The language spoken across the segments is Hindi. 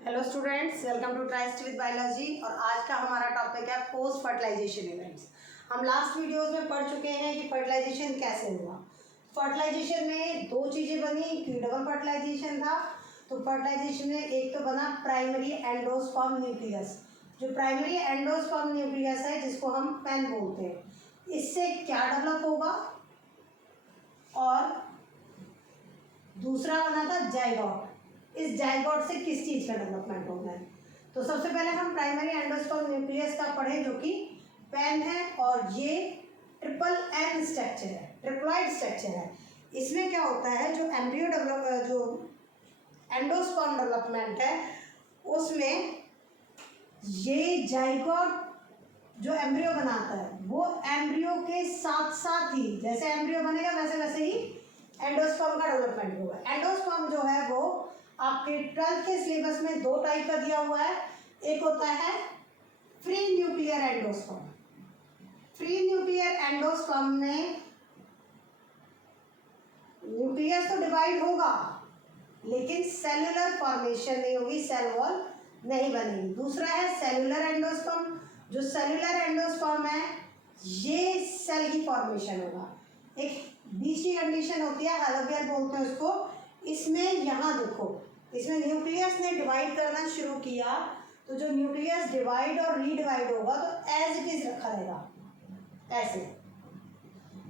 Hello students, welcome to tryst with biology. और आज का हमारा टॉपिक है पोस्ट फर्टिलाइजेशन इवेंट्स। हम लास्ट वीडियोस में पढ़ चुके हैं कि फर्टिलाइजेशन कैसे हुआ। फर्टिलाइजेशन में दो चीज़ें बनी, कि डबल फर्टिलाइजेशन था। तो फर्टिलाइजेशन में एक तो बना प्राइमरी एंडोस्पर्म न्यूक्लियस। जो प्राइमरी एंडोस्पर्म न्यूक्लियस है, जिसको हम पेन बोलते हैं, इससे क्या डेवलप होगा। और दूसरा बना था जाइगोट। इस जाइगोट से किस चीज़ का डेवलपमेंट होना है। तो सबसे पहले हम प्राइमरी एंडोस्पर्म न्यूक्लियस का पढ़ें, जो कि पेन है, और ये ट्रिपल एन स्ट्रक्चर है, ट्रिप्लॉइड स्ट्रक्चर है। इसमें क्या होता है, जो एम्ब्रियो डेवलप जो एंडोस्पर्म डेवलपमेंट है, उसमें ये जाइगोट जो एम्ब्रियो बनाता है, वो एम्ब्रियो के साथ साथ ही, जैसे एम्ब्रियो बनेगा वैसे वैसे ही एंडोस्पर्म का डेवलपमेंट होगा। एंडोस्पर्म जो है वो आपके 12th के सिलेबस में दो टाइप का दिया हुआ है। एक होता है free nuclear endosperm. Free nuclear endosperm में न्यूक्लियस तो डिवाइड होगा, लेकिन सेलुलर फॉर्मेशन नहीं होगी, सेल वॉल नहीं बनेगी। दूसरा है सेलुलर एंडोस्पर्म। जो सेलुलर एंडोस्पर्म है, ये सेल की फॉर्मेशन होगा। एक बीच की कंडीशन होती है, हेलोबियर बोलते हैं उसको। इसमें यहाँ देखो, इसमें न्यूक्लियस ने डिवाइड करना शुरू किया, तो जो न्यूक्लियस डिवाइड और रीडिवाइड होगा तो एज इट इज रखा रहेगा ऐसे।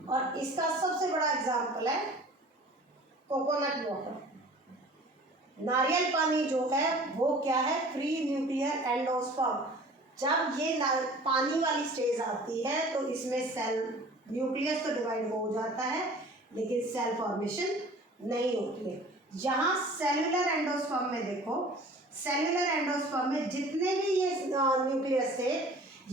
और इसका सबसे बड़ा एग्जाम्पल है कोकोनट वाटर। नारियल पानी जो है वो क्या है, फ्री न्यूक्लियर एंडोस्पर्म। जब ये पानी वाली स्टेज आती है तो इसमें सेल न्यूक्लियस तो डिवाइड हो जाता है, लेकिन सेल फॉर्मेशन नहीं होती है। यहाँ सेलुलर एंडोस्पर्म में देखो, सेलुलर एंडोस्पर्म में जितने भी ये न्यूक्लियस थे,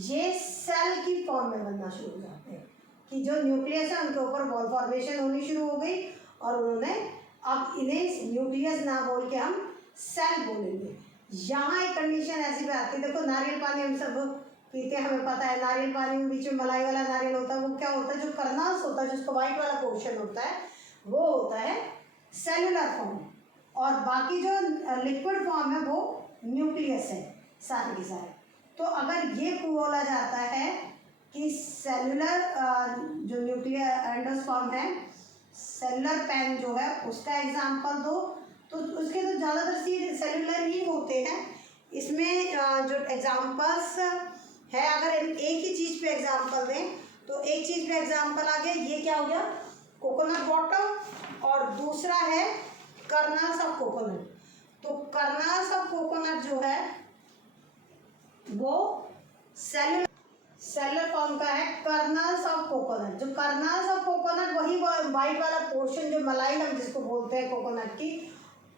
ये सेल की फॉर्म में बनना शुरू हो जाते हैं। कि जो न्यूक्लियस है उनके ऊपर वॉल फॉर्मेशन होनी शुरू हो गई, और उन्होंने अब इन्हें न्यूक्लियस ना बोल के हम सेल बोलेंगे। यहाँ एक कंडीशन ऐसी भी आती है, देखो नारियल पानी हम सब पीते हैं, हमें पता है नारियल पानी में बीच में मलाई वाला नारियल होता है। वो क्या होता है, जो कर्नल्स होता है, जिसको वाइट वाला पोर्शन होता है, वो होता है सेलुलर फॉर्म। और बाकी जो लिक्विड फॉर्म है वो न्यूक्लियस है सारे के सारे। तो अगर ये बोला जाता है कि सेलुलर जो न्यूक्लियर एंडोस्पर्म है, सेलुलर पेन जो है उसका एग्जाम्पल दो, तो उसके तो ज़्यादातर सेलुलर ही होते हैं। इसमें जो एग्जाम्पल्स है, अगर एक ही चीज़ पे एग्जाम्पल दें तो एक चीज़ पे एग्जाम्पल आ गया, ये क्या हो गया, कोकोनट वाटर। और दूसरा है कर्नल्स ऑफ कोकोनट। तो कर्नल्स ऑफ कोकोनट जो है वो सेलुलर फॉर्म का है, कर्नल्स ऑफ कोकोनट। जो कर्नल्स ऑफ कोकोनट, वही वाइट वाला पोर्शन जो मलाई हम जिसको बोलते हैं कोकोनट की,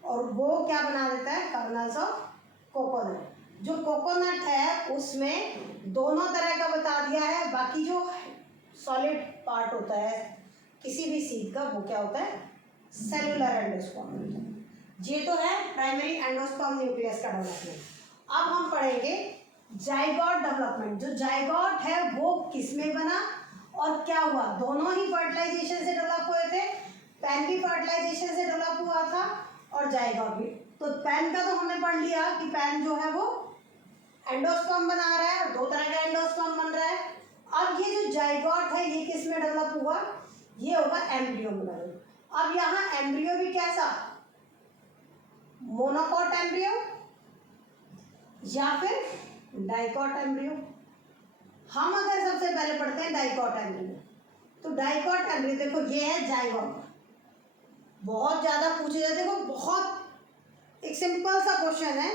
और वो क्या बना देता है, कर्नल्स ऑफ कोकोनट। जो कोकोनट है उसमें दोनों तरह का बता दिया है। बाकी जो सॉलिड पार्ट होता है किसी भी सीड का, वो क्या होता है, सेलुलर एंडोस्पर्म होता है। ये तो है प्राइमरी एंडोस्पर्म न्यूक्लियस का डेवलपमेंट। अब हम पढ़ेंगे जाइगोट डेवलपमेंट। जो जाइगोट है वो किस में बना और क्या हुआ। दोनों ही फर्टिलाइजेशन से डेवलप हुए थे। पेन भी फर्टिलाइजेशन से डेवलप हुआ था और जाइगोट भी। तो पेन का तो हमने पढ़ लिया कि पेन जो है वो एंडोस्पर्म बना रहा है, दो तरह का एंडोस्पर्म बन रहा है। अब ये जो जाइगोट है, ये किस में डेवलप हुआ, ये होगा एम्ब्रियो में डेवलप। अब यहाँ एम्ब्रियो भी कैसा, मोनोकॉट एम्ब्रियो या फिर डाइकॉट एम्ब्रियो। हम अगर सबसे पहले पढ़ते हैं डाइकॉट एम्ब्रियो, तो डाइकॉट एम्ब्रियो देखो, ये है जाइगोट। बहुत ज़्यादा पूछे जाते, देखो बहुत एक सिंपल सा क्वेश्चन है,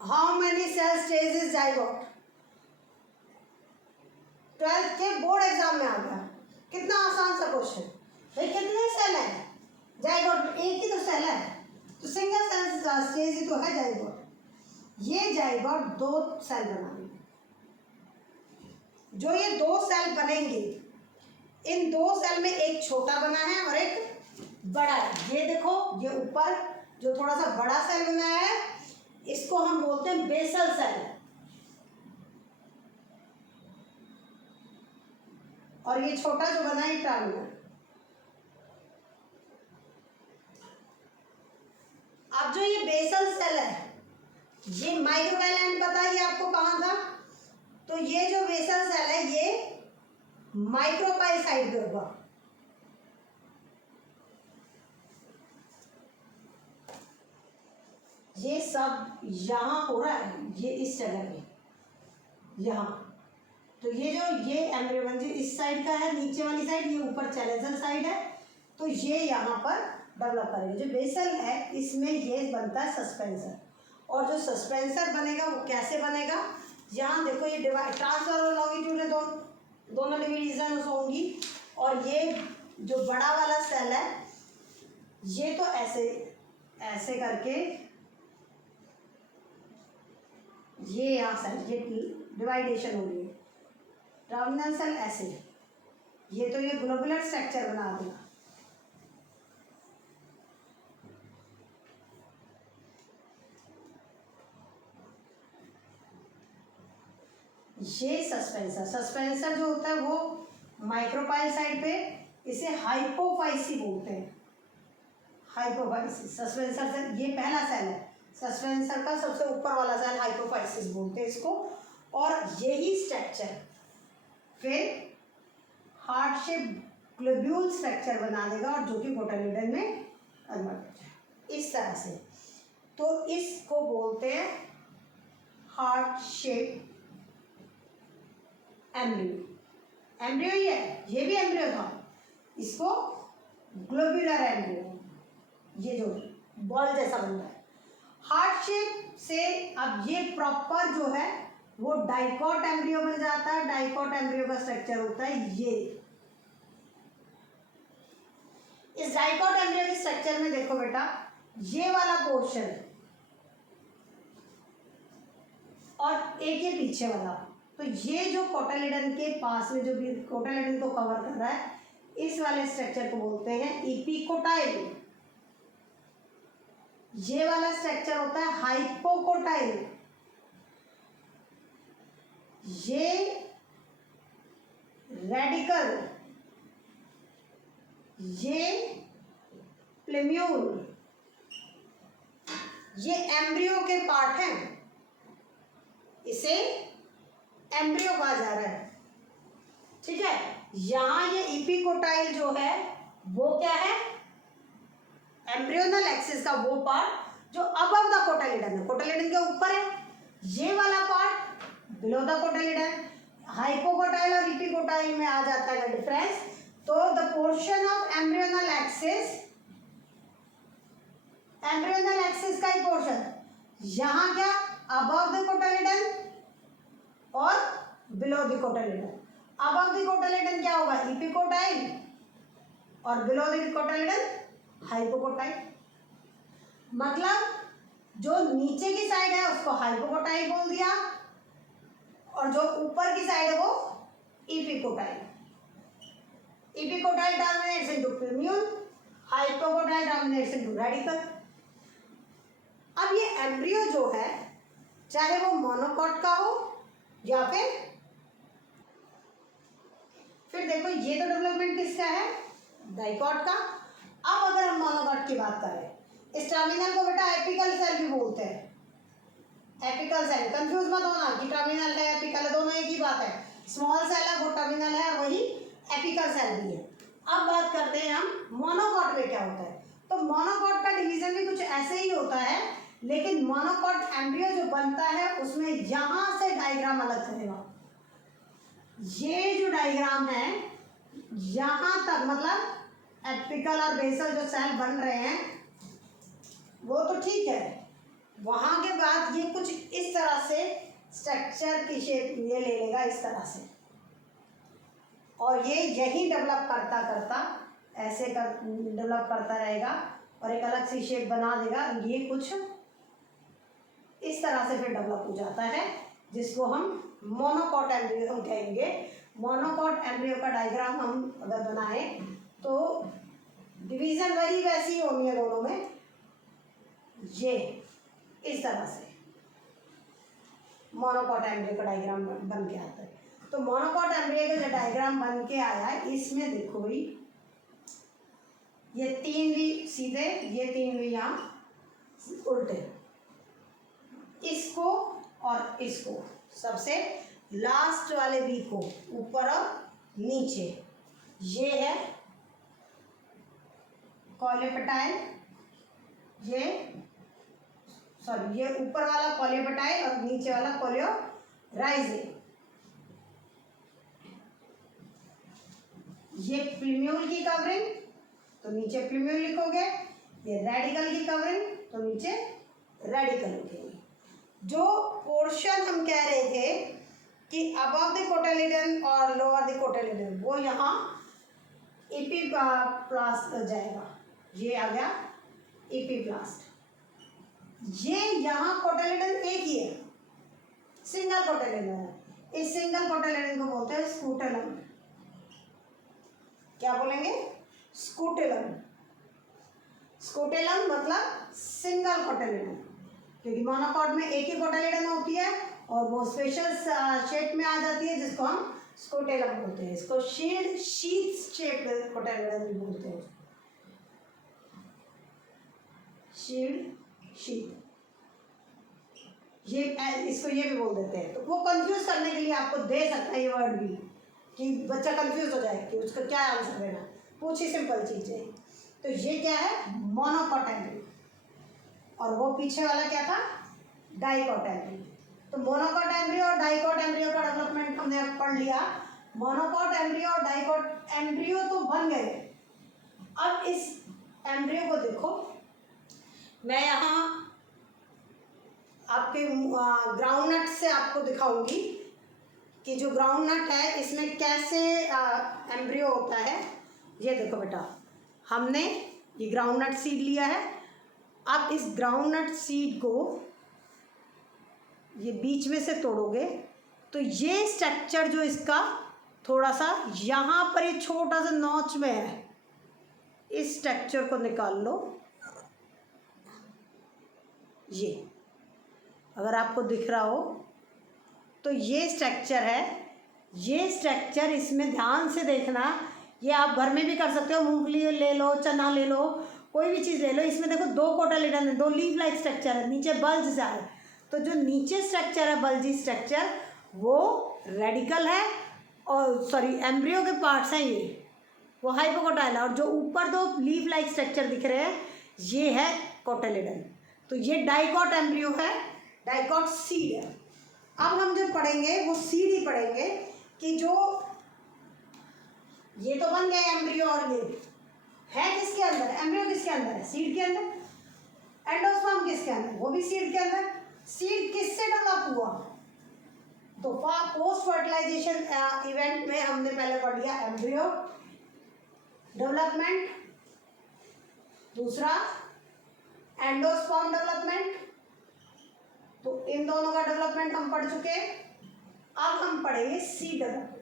how many cell stage is zygote. 12th के बोर्ड एग्जाम में आ गया, कितना आसान सा क्वेश्चन। भाई कितने सेल है जाइगोट में, एक ही तो सेल है, तो सिंगल सेल स्टेज ही तो है जाइगोट। ये जाइगोट दो सेल बनाएंगे। जो ये दो सेल बनेंगे, इन दो सेल में एक छोटा बना है और एक बड़ा है। ये देखो, ये ऊपर जो थोड़ा सा बड़ा सेल बना है, इसको हम बोलते हैं बेसल सेल, और ये छोटा जो बना है टर्मिनल। अब जो ये बेसल सेल है, ये माइक्रोवेल एंड पता है ये आपको कहाँ था, तो ये जो बेसल सेल है ये माइक्रोपाइल साइड पे होगा। ये सब यहाँ हो रहा है, ये इस जगह पे यहाँ, तो ये जो ये एम्ब्रियो इस साइड का है, नीचे वाली साइड, ये ऊपर चैलेंजर साइड है, तो ये यहाँ पर डेवलप करेगा। जो बेसल है इसमें ये बनता है सस्पेंसर, और जो सस्पेंसर बनेगा वो कैसे बनेगा, यहाँ देखो ये डिवाइड ट्रांसफर और लॉन्गिट्यूड दोनों डिवीजन होंगी, और ये जो बड़ा वाला सेल है ये तो ऐसे ऐसे करके ये यहाँ सेल ये डिवाइडेशन हो रही है, टर्मिनल सेल ऐसे, ये तो ये ग्लोबुलर स्ट्रक्चर बना देगा। ये सस्पेंसर जो होता है वो माइक्रोपाइल साइड पे, इसे हाइपोफाइसी बोलते हैं, हाइपोफाइसिस। सस्पेंसर से ये पहला सेल है, सस्पेंसर का सबसे ऊपर वाला सेल हाइपोफाइसिस बोलते हैं इसको, और यही स्ट्रक्चर फिर हार्ट शेप ग्लोब्यूल स्ट्रक्चर बना देगा, और जो कि कोटालिडन में कन्वर्ट हो जाए इस तरह से। तो इसको बोलते हैं हार्ट शेप एम्ब्रियो। एम्ब्रियो ही है, ये भी एम्ब्रियो था, इसको ग्लोब्यूलर एम्ब्रियो, ये जो बॉल जैसा बनता है। हार्ट शेप से अब ये प्रॉपर जो है वो डाइकॉट एम्ब्रियो बन जाता है। डाइकॉट एम्ब्रियो का स्ट्रक्चर होता है ये। इस डाइकॉट एम्ब्रियो के स्ट्रक्चर में देखो बेटा, ये वाला पोर्शन और एक ये पीछे वाला, तो ये जो कोटालिडन के पास में जो भी कोटालिडन को कवर कर रहा है, इस वाले स्ट्रक्चर को बोलते हैं इपिकोटाइल। ये वाला स्ट्रक्चर होता है हाइपोकोटाइल। ये रेडिकल, ये प्लेम्यूल, ये एम्ब्रियो के पार्ट हैं, इसे एम्ब्रियो कहा जा रहा है, ठीक है। यहां ये इपिकोटाइल जो है वो क्या है, एम्ब्रियोनल एक्सिस का वो पार्ट जो अबव द कोटालिडन है, कोटालिडन के ऊपर है। ये वाला पार्ट बिलो द कोटालिडन। हाइपोकोटाइल और इपिकोटाइल में आ जाता है डिफरेंस। तो the portion of embryonal axis, embryonal axis का ही पोर्शन यहाँ क्या अबव द कोटालिडन और बिलो द कोटालिडन। अबव द कोटालिडन क्या होगा, इपिकोटाइल, और बिलो द कोटालिडन हाइपोकोटाइल। मतलब जो नीचे की साइड है उसको हाइपोकोटाइल बोल दिया, और जो ऊपर की साइड है वो epicotyl. Epicotyl terminates into plumule, hypocotyl terminates into radical. अब ये एम्ब्रियो जो है चाहे वो मोनोकॉट का हो या फिर देखो ये तो डेवलपमेंट किसका है, डाइकॉट का। अब अगर हम मोनोकॉट की बात करें, इस टर्मिनल को बेटा एपिकल सेल भी बोलते हैं। एपिकल सेल, कंफ्यूज मत होना कि टर्मिनल है एपिकल है, दोनों एक ही बात है। स्मॉल सेल है वो टर्मिनल है, और वही एपिकल सेल भी है। अब बात करते हैं हम मोनोकॉट में क्या होता है। तो मोनोकॉट का डिवीजन भी कुछ ऐसे ही होता है, लेकिन मोनोकॉट एम्ब्रियो जो बनता है उसमें यहां से डायग्राम अलग करेगा। ये जो डायग्राम है यहां तक, मतलब एपिकल और बेसल जो सेल बन रहे हैं वो तो ठीक है, वहां के बाद ये कुछ इस तरह से स्ट्रक्चर की शेप ये ले लेगा इस तरह से, और ये यही डेवलप करता करता ऐसे कर डेवलप करता रहेगा, और एक अलग सी शेप बना देगा। ये कुछ इस तरह से फिर डेवलप हो जाता है, जिसको हम मोनोकॉट एम्ब्रियो कहेंगे। मोनोकॉट एम्ब्रियो का डायग्राम हम अगर बनाएं तो डिवीजन वही वैसी होनी है दोनों में, ये इस तरह से मोनोकॉट एम्ब्रियो का डायग्राम बन के आता है। तो मोनोकॉट एम्ब्रियो का जो डायग्राम बन के आया है, इसमें देखो भाई ये 3 भी सीधे, ये 3 भी यहाँ उल्टे, इस और इसको, सबसे लास्ट वाले बी को ऊपर और नीचे, ये है कॉलेपेटाइल, ये ऊपर वाला कॉलेपेटाइल और नीचे वाला कोलियोराइजिन। ये प्रीम्यूल की कवरिंग, तो नीचे प्रीम्यूल लिखोगे। ये रेडिकल की कवरिंग, तो नीचे रेडिकल लिखेंगे। जो पोर्शन हम कह रहे थे कि अबव द कोटालिडन और लोअर द कोटालिडन, वो यहाँ एपीप्लास्ट जाएगा। ये आ गया एपीप्लास्ट। ये यहाँ कोटालिडन एक ही है, सिंगल कोटालिडन है। इस सिंगल कोटालिडन को बोलते हैं स्कूटेलम। क्या बोलेंगे? स्कूटेलम। स्कूटेलम मतलब सिंगल कोटालिडन, क्योंकि मोनोकॉट में एक ही कोटालिडन होती है और वो स्पेशल शेप में आ जाती है, जिसको हम स्कूटेलम बोलते हैं। इसको शीट शेप कोटालिडन भी बोलते हैं। शीट ये, इसको ये भी बोल देते हैं। तो वो कंफ्यूज करने के लिए आपको दे सकता है ये वर्ड भी, कि बच्चा कंफ्यूज हो जाए कि उसका क्या आंसर देना। पूछी सिंपल चीज़ है। तो ये क्या है? Monocot embryo. और वो पीछे वाला क्या था? Dicot embryo. तो मोनोकॉट एम्ब्रियो और डाइकॉट एम्ब्रियो का डेवलपमेंट हमने अब पढ़ लिया। मोनोकॉट एम्ब्रियो और डाइकॉट एम्ब्रियो तो बन गए। अब इस एम्ब्रियो को देखो, मैं यहाँ आपके ग्राउंडनट से आपको दिखाऊंगी कि जो ग्राउंडनट है इसमें कैसे एम्ब्रियो होता है। ये देखो बेटा, हमने ये ग्राउंडनट सीड लिया है। अब इस ग्राउंडनट सीड को ये बीच में से तोड़ोगे तो ये स्ट्रक्चर जो इसका थोड़ा सा यहाँ पर ये छोटा सा नॉच में है, इस स्ट्रक्चर को निकाल लो। ये अगर आपको दिख रहा हो तो ये स्ट्रक्चर है। ये स्ट्रक्चर, इसमें ध्यान से देखना, ये आप घर में भी कर सकते हो। मूंगफली ले लो, चना ले लो, कोई भी चीज़ ले लो। इसमें देखो दो कोटालिडन है, दो लीव लाइक स्ट्रक्चर है, नीचे बल्ज जा है। तो जो नीचे स्ट्रक्चर है बल्जी स्ट्रक्चर, वो रेडिकल है, और सॉरी एम्ब्रियो के पार्ट्स हैं ये, वो हाइपोकोटाइल है। और जो ऊपर दो लीव लाइक स्ट्रक्चर दिख रहे हैं ये है कोटालिडन। तो ये डाइकॉट एम्ब्रियो है, डाइकॉट सीड है। अब हम जो पढ़ेंगे वो सीड ही पढ़ेंगे कि जो ये तो बन गया एम्ब्रियो, और ये है किसके अंदर? एम्ब्रियो किसके अंदर है? सीड के अंदर। एंडोस्पर्म किसके अंदर? वो भी सीड के अंदर। सीड किससे डेवलप हुआ? तो पोस्ट फर्टिलाइजेशन इवेंट में हमने पहले पढ़ लिया एम्ब्रियो डेवलपमेंट, दूसरा एंडोस्पर्म डेवलपमेंट। तो इन दोनों का डेवलपमेंट हम पढ़ चुके। अब हम पढ़ेंगे सीड डेवलपमेंट।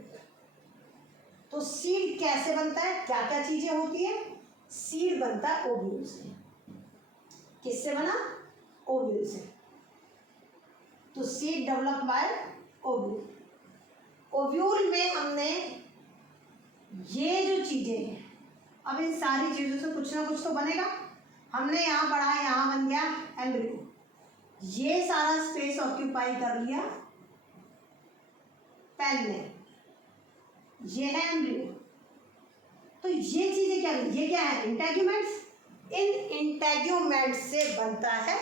तो सीड कैसे बनता है, क्या क्या चीजें होती है? सीड बनता है ओव्यूल से। किससे बना? ओव्यूल से। तो seed develop by ovule. Ovule में हमने ये जो चीजें हैं, अब इन सारी चीजों से कुछ ना कुछ तो बनेगा। हमने यहाँ पढ़ा है, यहाँ बन गया एम्ब्रियो। ये सारा स्पेस ऑक्यूपाई कर लिया पेन ने, ये है एम्ब्रियो। तो ये चीजें क्या है? ये क्या है? इंटेग्यूमेंट्स। इन इंटेग्यूमेंट्स से बनता है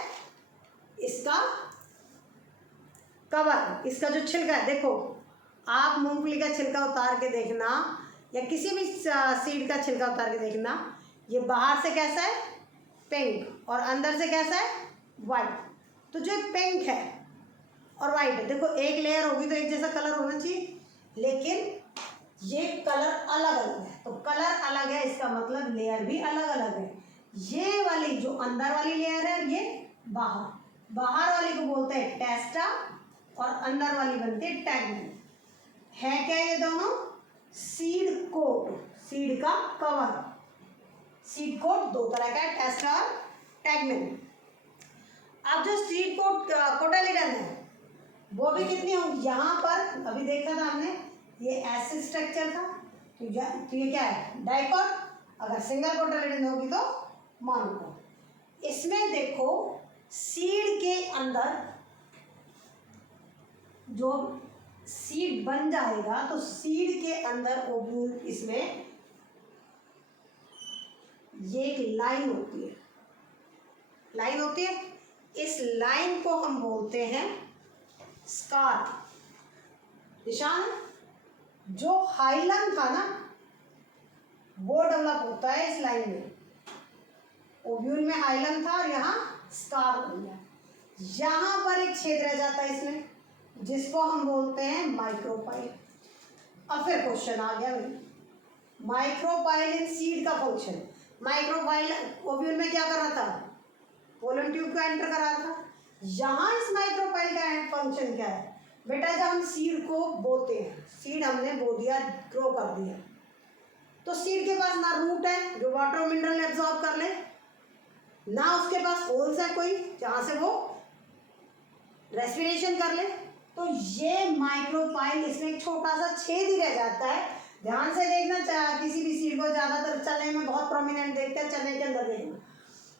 इसका कवर, इसका जो छिलका है। देखो, आप मूंगफली का छिलका उतार के देखना या किसी भी सीड का छिलका उतार के देखना, ये बाहर से कैसा है? पिंक, और अंदर से कैसा है? वाइट। तो जो पिंक है और वाइट है, देखो एक लेयर होगी तो एक जैसा कलर होना चाहिए, लेकिन ये कलर अलग अलग है। तो कलर अलग है, इसका मतलब लेयर भी अलग अलग है। ये वाली जो अंदर वाली लेयर है, ये बाहर वाली को बोलते हैं टेस्टा, और अंदर वाली बनती है टैगमेंट। है क्या ये दोनों? सीड कोट, सीड का कवर। सीड कोट दो तरह का है, टेस्टा और टैगमेंट। अब जो सीड कोट कोटालिडन है वो भी कितनी होगी? यहाँ पर अभी देखा था हमने, ये एसिड स्ट्रक्चर था, तो ये क्या है? डाइकॉट। अगर सिंगल कोटालिडन होगी तो मोनोकॉट। इसमें देखो सीड के अंदर जो सीड बन जाएगा तो सीड के अंदर ओव्यूल, इसमें ये एक लाइन होती है, लाइन होती है, इस लाइन को हम बोलते हैं स्कार, निशान। जो हाइलम था ना वो डेवलप होता है इस लाइन में, ओव्यूल में हाइलम था और यहाँ स्कार बन गया। यहाँ पर एक छेद रह जाता है इसमें, जिसको हम बोलते हैं माइक्रोपाइल। अब फिर क्वेश्चन आ गया भाई, माइक्रोपाइल इन सीड का फंक्शन। माइक्रोपाइल ओव्यूल में क्या कर रहा था, पोलन ट्यूब को एंटर करा था। यहाँ इस माइक्रोपाइल का फंक्शन क्या है बेटा, जब हम सीड को बोते हैं, सीड हमने बो दिया, ग्रो कर दिया, तो सीड के पास ना रूट है जो वाटर और मिनरल एब्जॉर्ब कर ले, ना उसके पास होल्स है कोई जहाँ से वो रेस्पिरेशन कर ले। तो ये माइक्रोपाइल, इसमें एक छोटा सा छेद ही रह जाता है। ध्यान से देखना, किसी भी सीड को ज़्यादातर चने में बहुत प्रोमिनेंट देखते हैं, चने के अंदर देखना,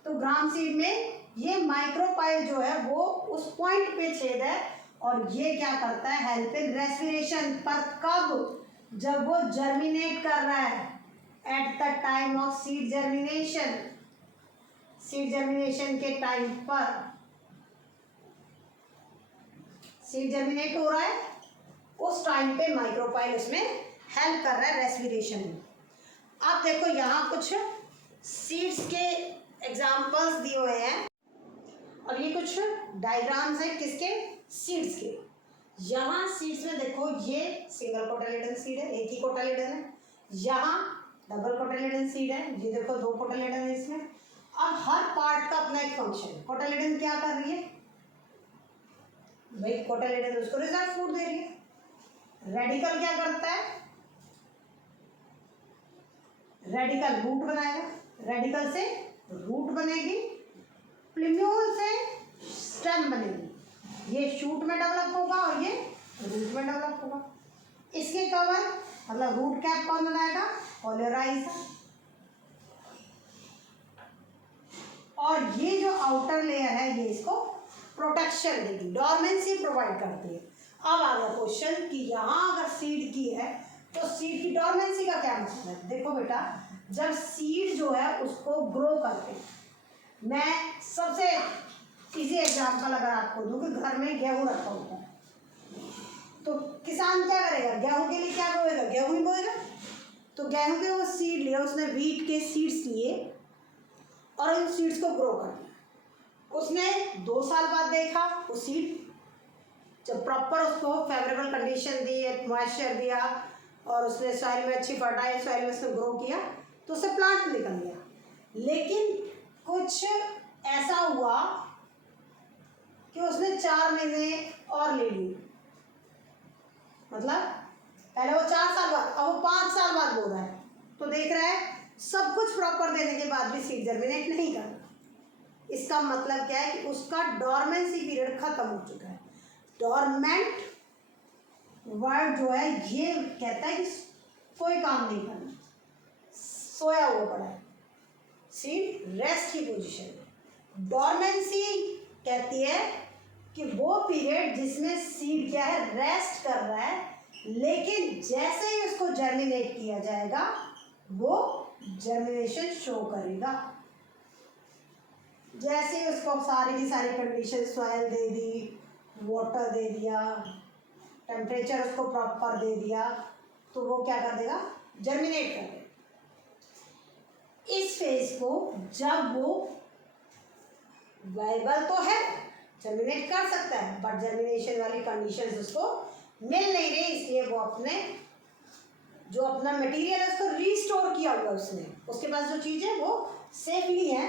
तो ग्राम सीड में ये माइक्रोपाइल जो है वो उस पॉइंट पे छेद है और ये क्या करता है, हेल्प इन रेस्पिरेशन। पर कब, जब वो जर्मिनेट कर रहा है, at the time of seed germination, seed germination के टाइम पर, सीड जर्मिनेट हो रहा है उस टाइम पे माइक्रोपाइल उसमें हेल्प कर रहा है रेस्पिरेशन में। आप देखो यहाँ कुछ सीड्स के एग्जाम्पल्स दिए हुए हैं और ये कुछ डायग्राम्स हैं किसके, सीड्स के। यहाँ सीड्स में देखो ये सिंगल कोटालेडन सीड है, एक ही कोटालेडन है। यहाँ डबल कोटालेडन सीड है, ये देखो 2 कोटालेडन है इसमें। अब हर पार्ट का अपना एक फंक्शन। कोटालेडन क्या कर रही है भाई, कोटालेडन उसको रिजर्व फूड दे रही है। रेडिकल क्या करता है, रेडिकल रूट बनाएगा, रेडिकल से रूट बनेगी, प्लिम्यूल से स्टेम बनेगी, ये शूट में डेवलप होगा और ये रूट में डेवलप होगा। इसके कवर मतलब रूट कैप कौन बनाएगा, पोलराइजर। और ये जो आउटर लेयर है ये इसको प्रोटेक्शन देगी, डोरमेंसी प्रोवाइड करती है। अब आ गया क्वेश्चन कि यहाँ अगर सीड की है तो सीड की डोरमेंसी का क्या मतलब है। देखो बेटा, जब सीड जो है उसको ग्रो करते हैं, मैं सबसे इजी एग्जाम्पल अगर आपको दूँ कि घर में गेहूँ रखा होता है, तो किसान क्या करेगा, गेहूँ के लिए क्या बोएगा, गेहूँ ही बोएगा। तो गेहूँ के वो सीड लिया उसने, वीट के सीड्स लिए और उन सीड्स को ग्रो कर दिया। उसने 2 साल बाद देखा वो सीड, जब प्रॉपर उसको फेवरेबल कंडीशन दी, मॉइस्चर दिया और उसने सॉइल में अच्छी फर्टाइल सॉइल में उसको ग्रो किया तो उससे प्लांट निकल गया। लेकिन कुछ ऐसा हुआ कि उसने 4 महीने और ले लिए, मतलब पहले वो 4 साल बाद, अब वो 5 साल बाद बो रहा है, तो देख रहा है सब कुछ प्रॉपर देने के बाद भी सीड जर्मिनेट नहीं कर रहा। इसका मतलब क्या है कि उसका डोरमेंसी पीरियड खत्म हो चुका है। डोरमेंट वर्ड जो है ये कहता है कि कोई काम नहीं करना, सोया हुआ पड़ा है, सीड रेस्ट की पोजीशन है। डोरमेंसी कहती है कि वो पीरियड जिसमें सीड क्या है, रेस्ट कर रहा है, लेकिन जैसे ही उसको जर्मिनेट किया जाएगा वो जर्मिनेशन शो करेगा। जैसे ही उसको सारी की सारी कंडीशन, सॉइल दे दी, वाटर दे दिया, टेम्परेचर उसको प्रॉपर दे दिया, तो वो क्या कर देगा, जर्मिनेट कर देगा। इस फेज को जब वो वाइबल तो है, जर्मिनेट कर सकता है, बट जर्मिनेशन वाली कंडीशंस उसको मिल नहीं रही, इसलिए वो अपने जो अपना मटेरियल है उसको रीस्टोर किया हुआ उसने, उसके पास जो चीज़ है वो सेफली है,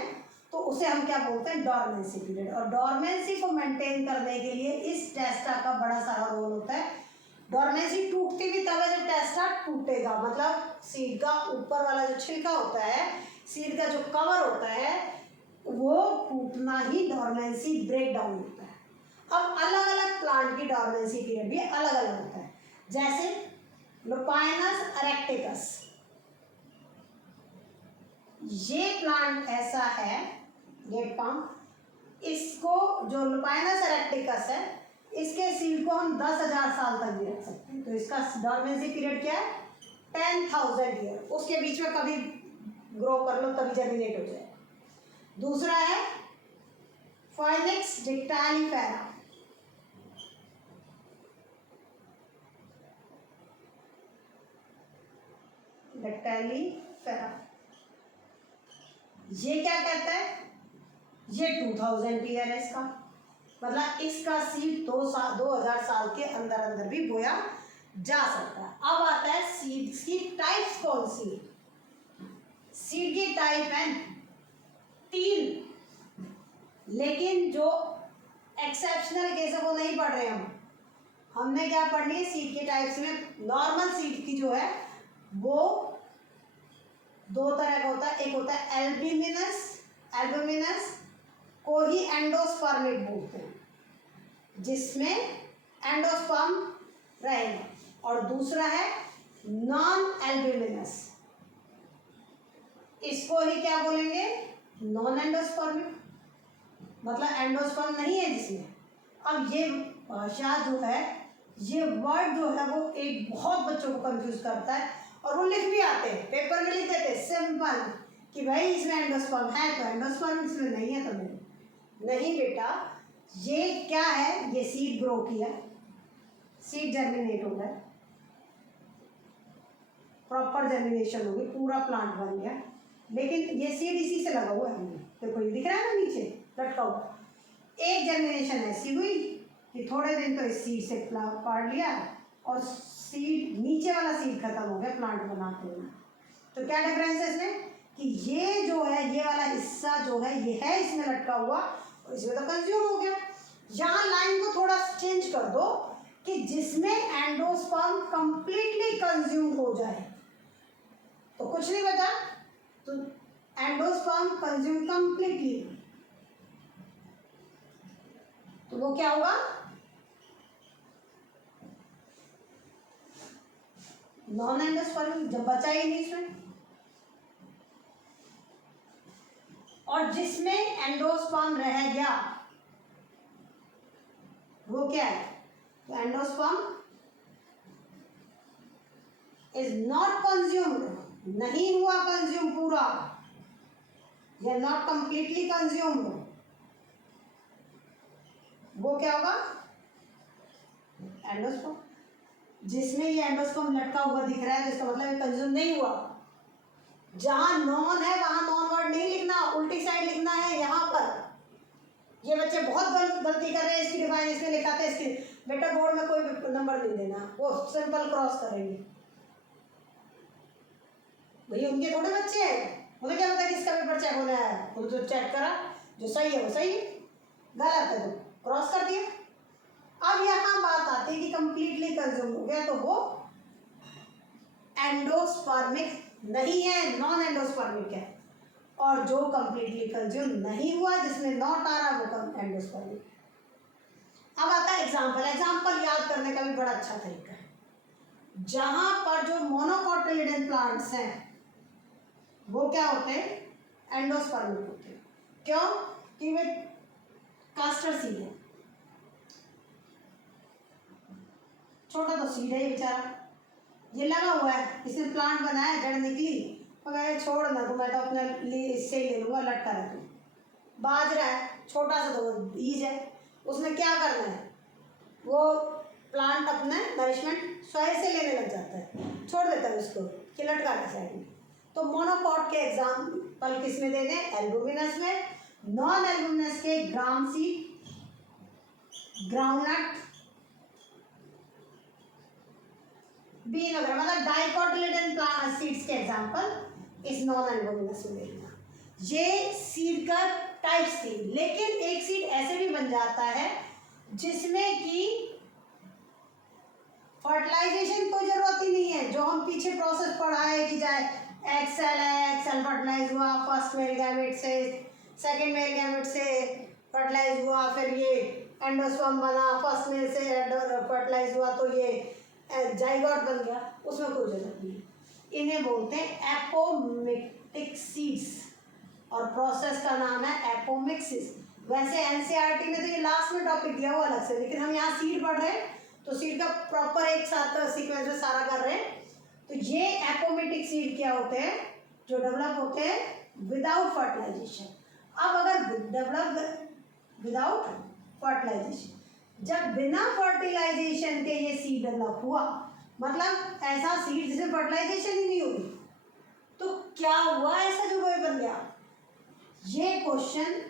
तो उसे हम क्या बोलते हैं, डोरमेंसी पीरियड। और डोरमेंसी को मेंटेन करने के लिए इस टेस्टा का बड़ा सारा रोल होता है। डोरमेंसी टूटती भी तब है जब टेस्टा टूटेगा, मतलब सीड का ऊपर वाला जो छिलका होता है, सीड का जो कवर होता है, वो टूटना ही डोरमेंसी ब्रेक डाउन होता है। अब अलग अलग प्लांट की डोरमेंसी पीरियड भी अलग अलग होता है। जैसे लुपाइनस एरेक्टिकस, ये प्लांट ऐसा है, गेट पाम, इसको जो लुपाइनस एरेक्टिकस है इसके सीड को हम 10,000 साल तक भी रख सकते हैं, तो इसका डॉर्मेंसी पीरियड क्या है 10,000 ईयर, उसके बीच में कभी ग्रो कर लो तभी जर्मिनेट हो जाए। दूसरा है फाइनिक्स डिक्टालिफेरा, डिक्टालिफेरा, ये क्या कहता है, ये 2000 ईयर है इसका, मतलब इसका सीड 2000 साल के अंदर अंदर भी बोया जा सकता है। अब आता है सीड्स की टाइप्स कौन सी, सीड की टाइप है 3, लेकिन जो एक्सेप्शनल केस है वो नहीं पढ़ रहे हम, हमने क्या पढ़नी है सीड की टाइप्स में। नॉर्मल सीड की जो है वो 2 तरह का होता है, एक होता है एल्ब्यूमिनस, एल्ब्यूमिनस को ही एंडोस्पर्मिक बोलते हैं, जिसमें एंडोस्पर्म रहेगा, और दूसरा है नॉन एल्ब्यूमिनस, इसको ही क्या बोलेंगे नॉन एंडोस्पर्मिक, मतलब एंडोस्पर्म नहीं है जिसमें। अब ये भाषा जो है, ये वर्ड जो है वो एक बहुत बच्चों को कंफ्यूज करता है, और वो लिख भी आते हैं पेपर में, लिख देते सिंपल कि भाई इसमें एंडोस्पर्म है तो एंडोस्पर्म, इसमें नहीं है तो नहीं बेटा, ये क्या है, ये सीड ग्रो किया, सीड जर्मिनेट हो गया, प्रॉपर जर्मिनेशन होगी, पूरा प्लांट बन गया, लेकिन ये सीड इसी से लगा हुआ है, देखो ये दिख रहा है ना नीचे लटका हुआ, एक जर्मिनेशन ऐसी हुई कि थोड़े दिन तो इस सीड से काट लिया और सीड नीचे वाला सीड खत्म हो गया प्लांट बनाते हुए। तो क्या डिफरेंस है इसमें कि ये जो है ये वाला हिस्सा जो है ये है इसमें लटका हुआ और इसमें तो कंज्यूम हो गया। यहाँ लाइन को थोड़ा चेंज कर दो कि जिसमें एंडोस्पर्म कंप्लीटली कंज्यूम हो जाए, तो कुछ नहीं बचा, तो एंडोस्पर्म कंज्यूम कंप्लीटली, तो वो क्या होगा नॉन एंडोस्पर्मिक, जब बचा ही नहीं इसमें। और जिसमें एंडोस्पर्म रह गया वो क्या है, तो एंडोस्पर्म इज नॉट कंज्यूम्ड, नहीं हुआ कंज्यूम पूरा, या नॉट कंप्लीटली कंज्यूम्ड, वो क्या होगा एंडोस्पर्म। जिसमें ये एंडोस्पर्म लटका हुआ दिख रहा है तो इसका मतलब ये कंज्यूम नहीं हुआ। जहां नॉन है वहां नॉन वर्ड नहीं लिखना, उल्टी साइड लिखना है। यहाँ पर ये बच्चे बहुत गलती कर रहे हैं, इसकी डिफाइन इसमें लिखाते हैं, इसकी बेटा बोर्ड में कोई नंबर नहीं देना, वो सिंपल क्रॉस करेंगे। भैया उनके थोड़े बच्चे हैं, उन्हें क्या पता किसका पेपर चेक होना है, वो तो चेक करा, जो सही है वो सही है, गलत है तो क्रॉस कर दिया। अब यहाँ बात आती है कि कंप्लीटली कंज्यूम हो गया तो वो एंडोस्पर्मिक नहीं है, नॉन एंडोस्पर्मिक है। और जो कंप्लीटली कंज्यूम नहीं हुआ, जिसमें नॉट आ रहा, वो एंडोस्पर्मिक। अब आता है एग्जाम्पल। एग्जाम्पल याद करने का भी बड़ा अच्छा तरीका है। जहां पर जो मोनोकोटिलिडन प्लांट्स हैं वो क्या होते हैं, एंडोस्पर्मिक होते हैं। क्यों, कि वे कास्टर सीड है, छोटा तो सीड है ये बेचारा, ये लगा हुआ है, इसने प्लांट बनाया, जड़ निकली, मगर छोड़ ना, तो मैं तो अपने लिए इससे ही ले लूँगा, लटका रह तू। बाजरा है, छोटा सा तो वो बीज है, उसमें क्या करना है, वो प्लांट अपना नरिशमेंट स्वयं से लेने लग जाता है, छोड़ देता है उसको कि लटका रहा साइड में। तो मोनोकॉट के एग्जाम्पल किस में दे दें, एल्बुमिनस में। नॉन एल्बुमिनस के ग्राम सीड, ग्राउंडनट, बीन वगैरह, मतलब डाइकोटिलिडन सीड्स के एग्जाम्पल इस नॉन एल्बुमिनस में लेना। ये सीड का टाइप्स थी, लेकिन एक सीड ऐसे भी बन जाता है जिसमें कि फर्टिलाइजेशन कोई जरूरत ही नहीं है, जो हम पीछे प्रोसेस पढ़ाए कि जाए एग सेल है, एग सेल फर्टिलाइज हुआ फर्स्ट मेल गैमेट से, सेकंड मेल गैमेट से फर्टिलाइज हुआ, फिर ये एंडोस्पर्म बना, फर्स्ट मेल से फर्टिलाइज हुआ तो ये जाइगोट बन गया, उसमें कोई जरूरत नहीं। इन्हें बोलते हैं एपोमिक्टिक सीड्स और प्रोसेस का नाम है एपोमिक्सिस। वैसे एनसीईआरटी में तो ये लास्ट में टॉपिक दिया हुआ अलग से, लेकिन हम यहाँ सीड पढ़ रहे हैं तो सीड का प्रॉपर एक साथ सीक्वेंस में सारा कर रहे हैं। तो ये एपोमेटिक सीड क्या होते हैं, जो डेवलप होते हैं विदाउट फर्टिलाइजेशन। अब अगर डेवलप विदाउट फर्टिलाइजेशन, जब बिना फर्टिलाइजेशन के ये सीड डेवलप हुआ, मतलब ऐसा सीड जिसमें फर्टिलाइजेशन ही नहीं हुई, तो क्या हुआ ऐसा जो वो बन गया। ये क्वेश्चन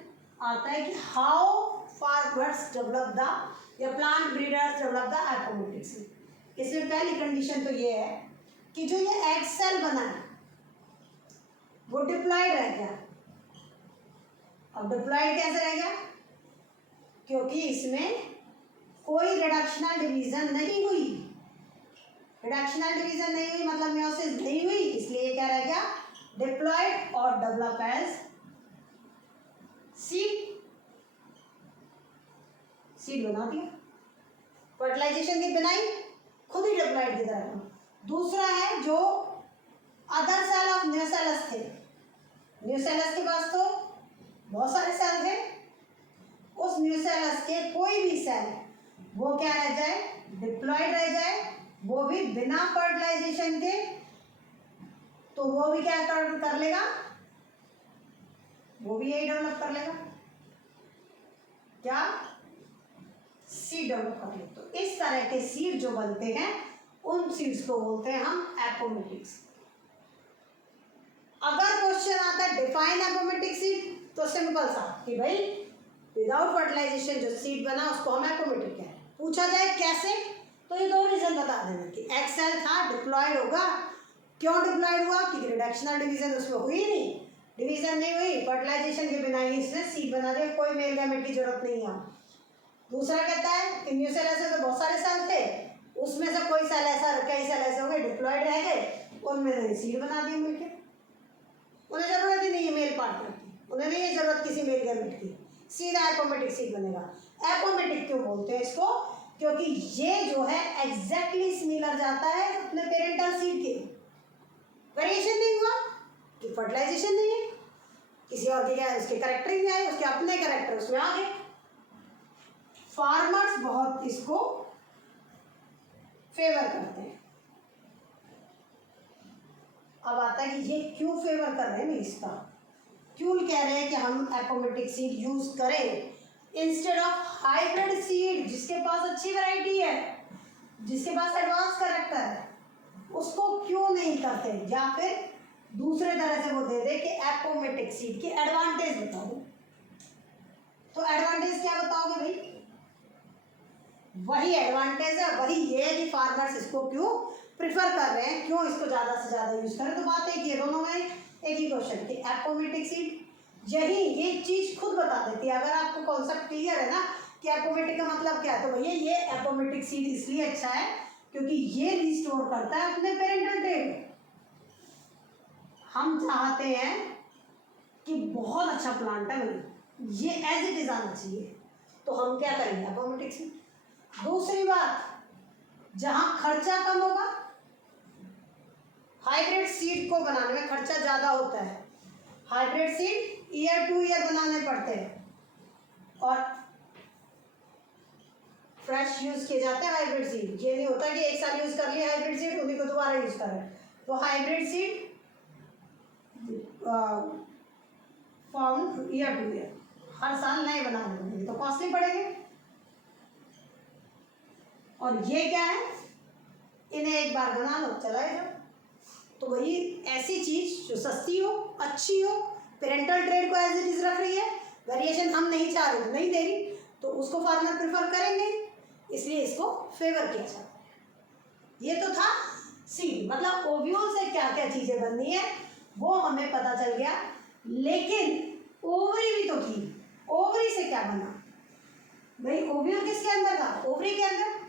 आता है कि हाउ फार्मर्स डेवलप द या plant breeders develop the apomictic seed. इसमें पहली कंडीशन तो ये है कि जो ये एग सेल बना है वो डिप्लॉयड रह गया। अब डिप्लॉयड कैसे रह गया, क्योंकि इसमें कोई रिडक्शनल डिवीजन नहीं हुई। रिडक्शनल डिवीजन नहीं हुई मतलब मियोसिस नहीं हुई, इसलिए क्या रह गया, डिप्लॉयड और डेवलप एज सीड। सीड बना दिया, फर्टिलाइजेशन की बिनाई, खुद ही डिप्लॉयड की तरह। दूसरा है जो अदर सेल ऑफ न्यूसेलस थे, न्यूसेलस के पास तो बहुत सारे सेल थे, उस न्यूसेलस के कोई भी सेल वो क्या रह जाए, डिप्लॉयड रह जाए, वो भी बिना फर्टिलाइजेशन के, तो वो भी क्या कर लेगा, वो भी यही डेवलप कर लेगा, क्या सीड डेवलप कर ले। तो इस तरह के सीड जो बनते हैं उन सीड्स को बोलते हैं हम एपोमेटिक सीड। अगर क्वेश्चन आता है डिफाइन एपोमेटिक सीड, तो सिंपल सा कि भाई विदाउट फर्टिलाइजेशन जो सीड बना उसको हम एपोमेटिक कहते हैं। पूछा जाए कैसे, तो ये दो रीजन बता देना कि एग सेल था डिप्लॉयड होगा, क्यों डिप्लॉयड हुआ, क्योंकि रिडक्शनल डिवीजन उसमें हुई नहीं, डिवीजन नहीं हुई, फर्टिलाइजेशन के बिना ही इसने सीड बना दिया, कोई मेल गैमेट की जरूरत नहीं है। दूसरा कहता है कि न्यूसेलस में तो बहुत सारे सेल थे, उसमें से कोई सेल ऐसा, कई सेल ऐसे हो गए डिप्लॉयड रह गए, उनमें से सीड बना दी मिलके, उन्हें जरूरत ही नहीं है मेल पार्टनर की, उन्हें नहीं है जरूरत किसी मेल गैमेट की, सीधा एपोमेटिक सीड बनेगा। एपोमेटिक क्यों बोलते हैं इसको, क्योंकि ये जो है एग्जैक्टली सिमिलर जाता है अपने पेरेंटल सीड के, वेरिएशन नहीं हुआ कि फर्टिलाइजेशन नहीं है, किसी और के क्या है, उसके कैरेक्टर ही नहीं आए, उसके अपने कैरेक्टर उसमें आ गए। फार्मर्स बहुत इसको फेवर करते हैं। अब आता है कि ये क्यों फेवर कर रहे हैं, इसका क्यों कह रहे हैं कि हम एपोमेटिक सीड यूज करें इंस्टेड ऑफ हाइब्रिड सीड, जिसके पास अच्छी वैरायटी है, जिसके पास एडवांस कैरेक्टर है, उसको क्यों नहीं करते, या फिर दूसरे तरह से वो दे दे कि एपोमेटिक सीड की एडवांटेज बताओ। तो एडवांटेज क्या बताओगे भाई, वही एडवांटेज है, वही ये है कि फार्मर्स इसको क्यों प्रिफर कर रहे हैं, क्यों इसको ज़्यादा से ज़्यादा यूज़ करें। तो बात एक ही, दोनों में एक ही क्वेश्चन कि एपोमेटिक सीड, यही ये चीज़ खुद बता देती है। अगर आपको कॉन्सेप्ट क्लियर है ना कि एपोमेटिक का मतलब क्या है, तो भैया ये एपोमेटिक सीड इसलिए अच्छा है क्योंकि ये रिस्टोर करता है अपने पेरेंटल ट्रेड। हम चाहते हैं कि बहुत अच्छा प्लांट है भाई, ये एज इट इज आना चाहिए, तो हम क्या करेंगे, एपोमेटिक सीड। दूसरी बात, जहां खर्चा कम होगा, हाइब्रिड सीड को बनाने में खर्चा ज्यादा होता है, hybrid seed year to year बनाने पड़ते हैं और फ्रेश यूज किए जाते हैं हाइब्रिड सीड। ये नहीं होता कि एक साल यूज कर लिया हाइब्रिड सीड, उन्हीं को दोबारा यूज करें। तो hybrid seed found year to year, हर साल नए बनाने पड़ेंगे, तो कॉस्टली पड़ेंगे। और ये क्या है, इन्हें एक बार बना लो चलाए जाओ। तो वही ऐसी चीज जो सस्ती हो, अच्छी हो, पेरेंटल ट्रेड को एज इट इज रख रही है, वेरिएशन हम नहीं चाह रहे, नहीं दे रही, तो उसको फार्मर प्रेफर करेंगे, इसलिए इसको फेवर किया जाता है। ये तो था सीड, मतलब ओव्यूल से क्या क्या चीजें बननी है वो हमें पता चल गया। लेकिन ओवरी भी तो थी, ओवरी से क्या बना भाई, ओव्यूल किसके अंदर था, ओवरी के अंदर।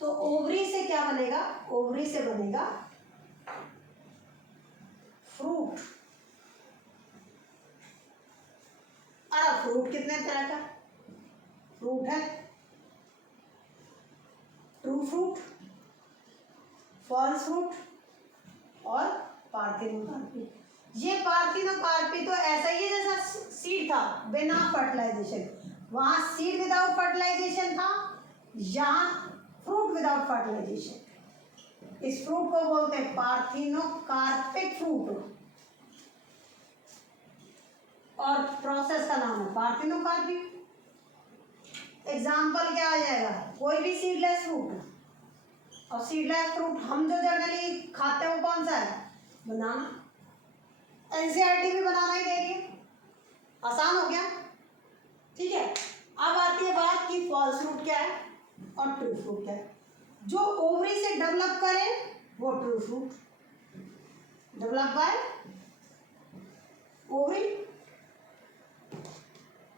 तो ओवरी से क्या बनेगा, ओवरी से बनेगा फ्रूट। अरे फ्रूट कितने तरह का फ्रूट है, ट्रू फ्रूट, फॉल्स फ्रूट और पार्थिनोकार्पिक। ये पार्थिनोकार्पी तो ऐसा ही है जैसा सीड था बिना फर्टिलाइजेशन, वहां सीड विदाउट फर्टिलाइजेशन था, यहाँ फ्रूट विदाउट फर्टिलाइजेशन। इस फ्रूट को बोलते हैं पार्थिनोकार्पिक फ्रूट, और प्रोसेस का नाम है पार्थिनोकार्पिक। एग्जाम्पल क्या आ जाएगा, कोई भी सीडलेस फ्रूट, और सीडलेस फ्रूट हम जो जनरली खाते हैं वो कौन सा है, बनाना। एनसीईआरटी भी बनाना ही दे रही है, आसान हो गया, ठीक है। अब आती है बात कि फॉल्स फ्रूट क्या है और ट्रू फ्रूट क्या है। जो ओवरी से डेवलप करे वो true fruit, develop by ovary.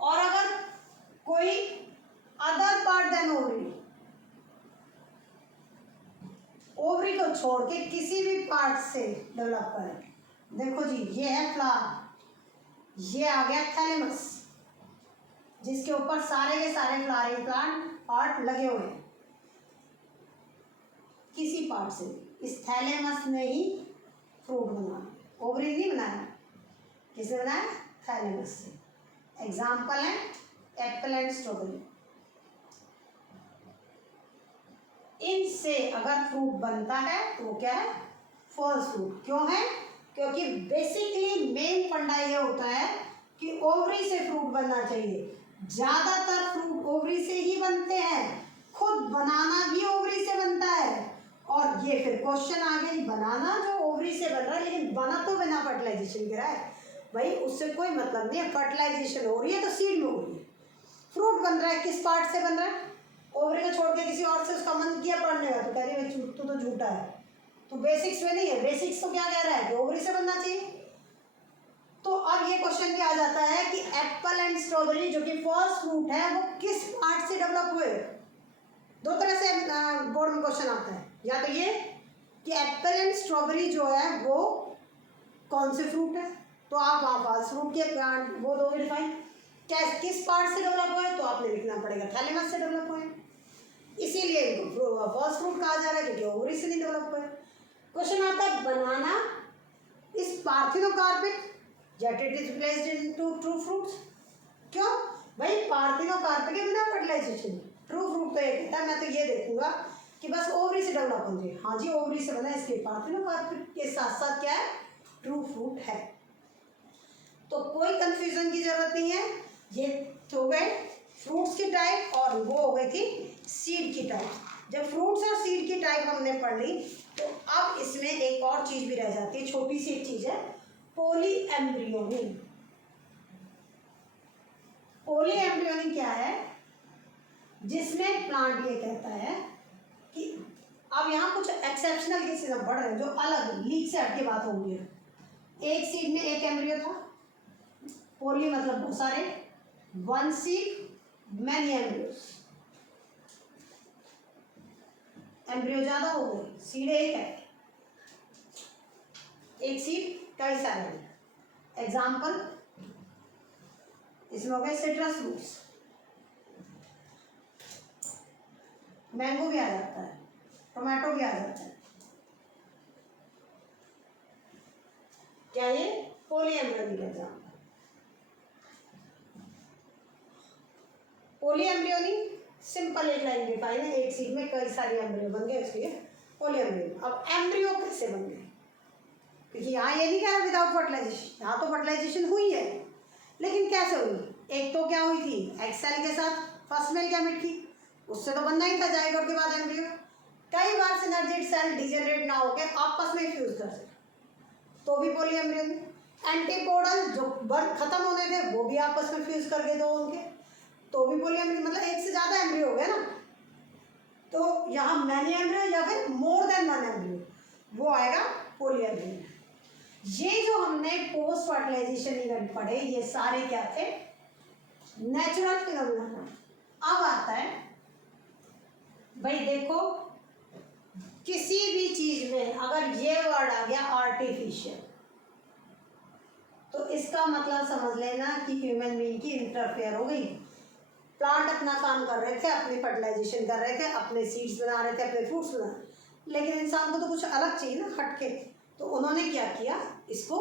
और अगर कोई other part than ovary, ovary को छोड़ के किसी भी पार्ट से डेवलप करे, देखो जी ये है फ्लावर, ये आ गया थैलेमस जिसके ऊपर सारे के सारे फ्लावरिंग प्लांट पार्ट लगे हुए हैं, किसी पार्ट से। इस थैलेमस ने ही फ्रूट बनाया, ओवरी नहीं बनाया, किसने बनाया, थैलेमस से। एग्जाम्पल है एप्पल एंड स्ट्रॉबेरी। इनसे अगर फ्रूट बनता है तो वो क्या है, फॉल्स फ्रूट। क्यों है, क्योंकि बेसिकली मेन फंडा ये होता है कि ओवरी से फ्रूट बनना चाहिए। ज़्यादातर फ्रूट ओवरी से ही बनते हैं, खुद बनाना भी ओवरी से बनता है। और ये फिर क्वेश्चन आ गया, बनाना जो ओवरी से बन रहा है लेकिन बना तो बिना फर्टिलाइजेशन के रहा है, भाई उससे कोई मतलब नहीं है। फर्टिलाइजेशन हो रही है तो सीड में हो रही है। फ्रूट बन रहा है किस पार्ट से बन रहा है, ओवरी को छोड़ के किसी और से उसका मन किया पढ़ने का तो कह रही है तू तो झूठा है, तो बेसिक्स में नहीं है। बेसिक्स तो क्या कह रहा है कि ओवरी से बनना चाहिए। तो अब ये क्वेश्चन भी आ जाता है कि एप्पल एंड स्ट्रॉबेरी जो कि फॉल्स फ्रूट है वो किस पार्ट से डेवलप हुए। दो तरह से बोर्ड में क्वेश्चन आता है, या तो ये कि एप्पल एंड स्ट्रॉबेरी जो है वो कौन से फ्रूट है, तो आप वहाँ फॉल्स फ्रूट के प्लांट वो दोगे डिफाइन, क्या किस पार्ट से डेवलप हुआ है, तो आपने लिखना पड़ेगा थैलेमस से डेवलप हुए, इसीलिए इनको फॉल्स फ्रूट कहा जा रहा है क्योंकि ओवरी से नहीं डेवलप हुआ है। क्वेश्चन आता है बनाना इस parthenocarpic yet it is placed into true fruits। क्यों भाई, पार्थिनोकार्पिक के बिना फर्टिलाइजेशन। ट्रू फ्रूट तो ये कहता है मैं तो ये देखूंगा कि बस ओवरी से डेवलप होंगे, हाँ जी ओवरी से बना, इसके पार्थिनोकार्पिक के साथ साथ क्या है, ट्रू फ्रूट है। तो कोई कंफ्यूजन की जरूरत नहीं है। ये तो हो गए फ्रूट्स की टाइप और वो हो गई थी सीड की टाइप। जब फ्रूट्स और सीड की टाइप हमने पढ़ ली तो अब इसमें एक और चीज भी रह जाती है, छोटी सी एक चीज है, पोली एम्ब्रियोनी। पोली एम्ब्रियोनी क्या है, जिसमें प्लांट ये कहता है कि अब यहाँ कुछ एक्सेप्शनल केसेस हम पढ़ रहे हैं जो अलग लीक से हटके बात होंगी। एक सीड में एक एम्ब्रियो था, पोली मतलब बहुत सारे, one seed many embryos, embryo ज्यादा हो गए, सीड एक है, एक सीड कई सारे। एग्जाम्पल इसमें हो गए सिट्रस फ्रूट्स, मैंगो भी आ जाता है, टोमेटो भी आ जाता है, क्या ये पोली एम्ब्रियोनी का एग्जाम्पल। पोली एम्ब्रियोनी सिंपल एक लाइन डिफाइन है, एक सीड में कई सारे एम्ब्रियो बन गए इसलिए पोली एम्ब्रियोनी। अब एम्ब्रियो कैसे बन गए, क्योंकि यहाँ ये नहीं कह रहा विदाउट फर्टिलाइजेशन, यहाँ तो फर्टिलाइजेशन हुई है लेकिन कैसे हुई। एक तो क्या हुई थी, एग सेल के साथ फर्स्ट मेल गैमेट की, उससे तो बनना ही था जाइगोट के बाद एम्ब्रियो। कई बार सिनर्जिड सेल डिजेनरेट ना होकर आपस में फ्यूज कर सके तो भी पोली एम्ब्रियोनी। एंटीपोडल जो बर्थ खत्म होने थे वो भी आपस में फ्यूज करके दो उनके, तो भी पोली एम्ब्रियो, मतलब एक से ज़्यादा एम्ब्रियो हो गया ना। तो यहाँ मैनी एम्ब्रियो या फिर मोर देन वन एम्ब्रियो वो आएगा पोली एम्ब्रियो। ये जो हमने पोस्ट फर्टिलाइजेशन इवेंट पढ़े ये सारे क्या थे, नेचुरल फिनोमेना। अब आता है भाई देखो, किसी भी चीज में अगर ये वर्ड आ गया आर्टिफिशियल तो इसका मतलब समझ लेना कि ह्यूमन बीइंग की इंटरफेयर हो गई। प्लांट अपना काम कर रहे थे, अपनी फर्टिलाइजेशन कर रहे थे, अपने सीड्स बना रहे थे, अपने फ्रूट्स बना रहे, लेकिन इंसान को तो कुछ अलग चाहिए ना हटके, तो उन्होंने क्या किया, इसको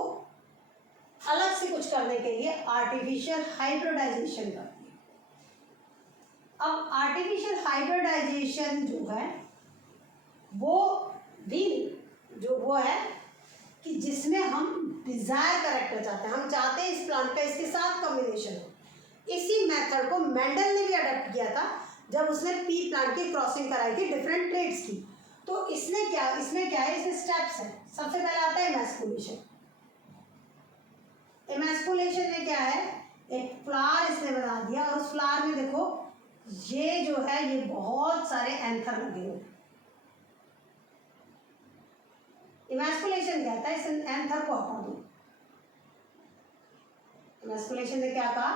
अलग से कुछ करने के लिए आर्टिफिशियल हाइब्रिडाइजेशन करती है। अब आर्टिफिशियल हाइब्रिडाइजेशन जो है वो भी जो वो है कि जिसमें हम डिजायर करेक्टर चाहते हैं, हम चाहते हैं इस प्लांट का इसके साथ कॉम्बिनेशन हो। इसी मेथड को मेंडल ने भी अडॉप्ट किया था जब उसने पी प्लांट की क्रॉसिंग कराई थी डिफरेंट ट्रेड्स की। तो इसमें क्या है, इसमें स्टेप्स हैं। सबसे पहले आता है इमैस्कुलेशन। इमैस्कुलेशन में क्या है, एक फ्लावर इसने बना दिया और उस फ्लावर में देखो ये जो है ये बहुत सारे एंथर लगे हुए। इमैस्कुलेशन कहता है इस एंथर को हटा दो। इमैस्कुलेशन ने क्या कहा,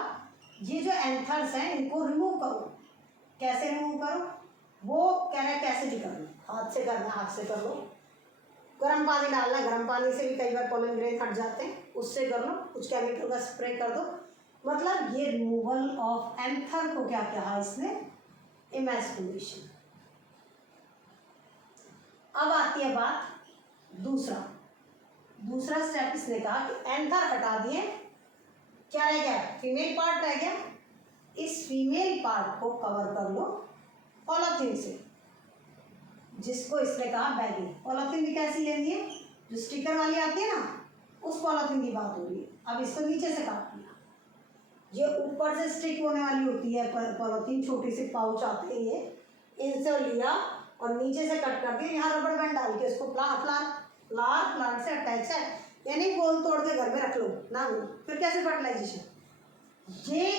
ये जो एंथर्स हैं इनको रिमूव करो। कैसे रिमूव करो, वो कह रहा है कैसे भी कर लो, हाथ से करना हाथ से कर लो, गर्म पानी डालना, गर्म पानी से भी कई बार पोलन ग्रेन हट जाते हैं, उससे कर लो, कुछ केमिकल का स्प्रे कर दो। मतलब ये रिमूवल ऑफ एंथर को क्या कहा इसने, इमैस्कुलेशन। अब आती है बात दूसरा स्टेप। इसने कहा कि एंथर हटा दिए, क्या रह गया, फीमेल पार्ट रह गया। इस फीमेल पार्ट को कवर कर लो पॉलीथीन से, जिसको इसने कहा बैगिंग। पॉलीथीन भी कैसी लेनी है, जो स्टिकर वाली आती है ना, उस पॉलीथीन की बात हो रही है। अब इसको नीचे से काट लिया, ये ऊपर से स्टिक होने वाली होती है पॉलीथीन, छोटी सी पाउच आते हैं ये, इनसे लिया और नीचे से कट कर दिया। यहाँ रबड़ बैंड डाल के उसको प्लांट से अटैच है, यानी गोल तोड़ के घर में रख लो ना। फिर कैसे फर्टिलाइजेशन, ये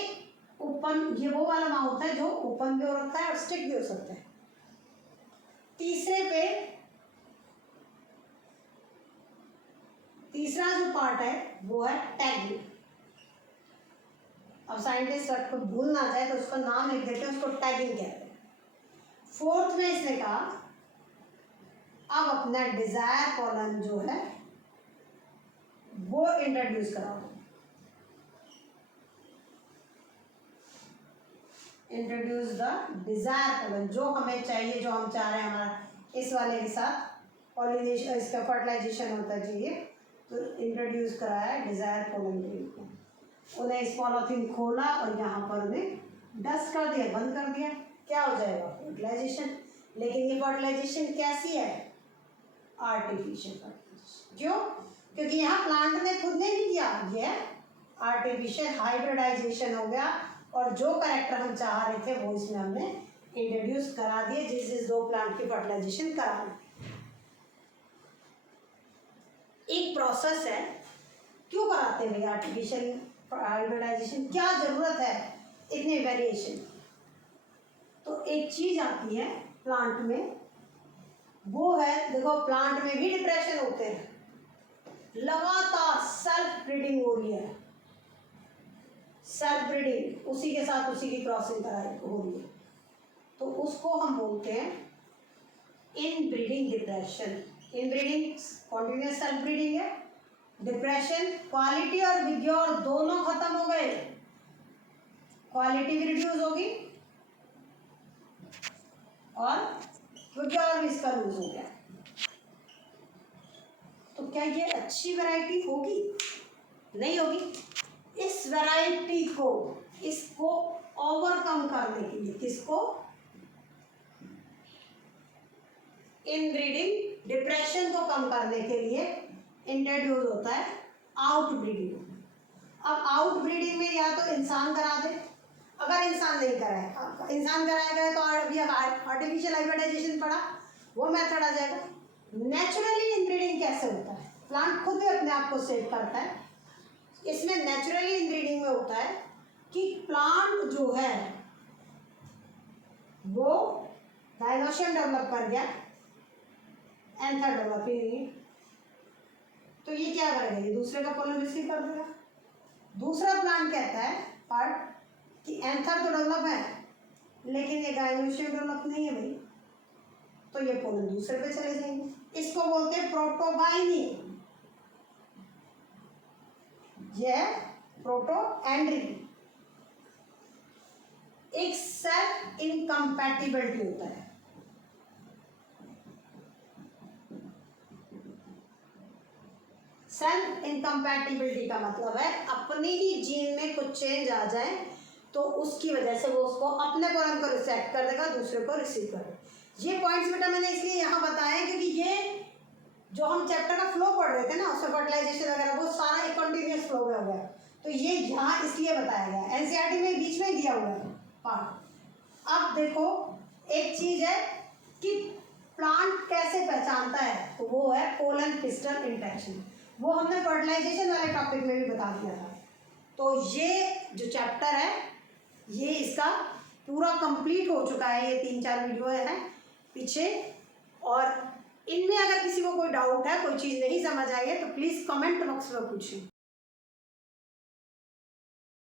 वो वाला माउथ है जो ओपन भी हो सकता है और स्टिक भी हो सकता है। तीसरा जो पार्ट है वो है टैगिंग। अब साइंटिस्ट को भूल ना जाए तो उसका नाम लिख देते हैं, उसको टैगिंग कहते हैं। फोर्थ में इसने कहा अब अपना डिजायर पोलन जो है वो इंट्रोड्यूस कराओ। इंट्रोड्यूस द डिजायर पोलन, जो हमें चाहिए, जो हम चाह रहे हैं हमारा इस वाले के साथ पॉलिनेशन, इसका फर्टिलाइजेशन होता चाहिए, तो इंट्रोड्यूस कराया डिजायर पोलन ग्रेन को। उन्हें इस पॉलीथीन खोला और यहाँ पर उन्हें डस्ट कर दिया, बंद कर दिया, क्या हो जाएगा, फर्टिलाइजेशन। लेकिन ये फर्टिलाइजेशन कैसी है, आर्टिफिशियल फर्टिलाइजेशन। क्यों, क्योंकि यहाँ प्लांट ने खुद ने नहीं किया, ये आर्टिफिशियल हाइब्रिडाइजेशन हो गया और जो कैरेक्टर हम चाह रहे थे वो इसमें हमने इंट्रोड्यूस करा दिए, जिस दो प्लांट की फर्टिलाइजेशन करा दी। एक प्रोसेस है, क्यों कराते हैं भैया आर्टिफिशियल हाइब्रिडाइजेशन, क्या जरूरत है इतने वेरिएशन। तो एक चीज आती है प्लांट में, वो है देखो प्लांट में भी डिप्रेशन होते हैं, लगातार सेल्फ ब्रीडिंग हो रही है, सेल्फ ब्रीडिंग, उसी के साथ उसी की क्रॉसिंग हो रही है, तो उसको हम बोलते हैं इन ब्रीडिंग डिप्रेशन। इन ब्रीडिंग कॉन्टिन्यूस सेल्फ ब्रीडिंग है, डिप्रेशन क्वालिटी और विग्योर दोनों खत्म हो गए, क्वालिटी भी रिड्यूस होगी और विग्योर भी इसका लूज हो गया। तो क्या ये अच्छी वैरायटी होगी, नहीं होगी। इस वैरायटी को, इसको ओवरकम करने के लिए, किसको, इनब्रीडिंग डिप्रेशन को कम करने के लिए इंट्रोड्यूस होता है आउट ब्रीडिंग। अब आउट ब्रीडिंग में या तो इंसान करा दे, अगर इंसान नहीं कराए, इंसान कराएगा तो अभी आर्टिफिशियल हाइब्रिडाइजेशन पड़ा, वो मेथड आ जाएगा। नेचुरली इनब्रीडिंग कैसे होता है, प्लांट खुद भी अपने आप को सेव करता है। इसमें नेचुरली इनब्रीडिंग में होता है कि प्लांट जो है वो डायनोशियम डेवलप कर गया, एंथर डेवलप ही नहीं, तो ये क्या करेगा, ये दूसरे का पोलन रिसीव कर देगा। दूसरा प्लांट कहता है पार्ट कि एंथर तो डेवलप है लेकिन ये डायनोशियम डेवलप नहीं है भाई, तो ये पोलन दूसरे पे चले जाएंगे। इसको बोलते हैं प्रोटोगाइनी, यह प्रोटोएंड्री। एक सेल्फ इनकम्पैटिबिलिटी होता है, सेल्फ इनकम्पैटिबिलिटी का मतलब है अपनी ही जीन में कुछ चेंज आ जाए तो उसकी वजह से वो उसको अपने पोलन को रिसेप्ट कर देगा, दूसरे को रिसीव कर देगा। ये पॉइंट्स बेटा मैंने इसलिए यहाँ बताया क्योंकि ये जो हम चैप्टर का फ्लो पढ़ रहे थे ना, उसमें फर्टिलाइजेशन वगैरह वो सारा एक कंटिन्यूस फ्लो में हो गया, तो ये यहाँ इसलिए बताया गया। एनसीईआरटी में बीच में दिया हुआ है पार्ट। अब देखो एक चीज है कि प्लांट कैसे पहचानता है, तो वो है पोलन पिस्टल इंटरेक्शन। वो हमने फर्टिलाइजेशन वाले टॉपिक में भी बता दिया था। तो ये जो चैप्टर है ये इसका पूरा कंप्लीट हो चुका है। ये 3-4 वीडियो है पीछे, और इनमें अगर किसी को कोई डाउट है, कोई चीज़ नहीं समझ आई है तो प्लीज़ कमेंट बॉक्स में पूछिए।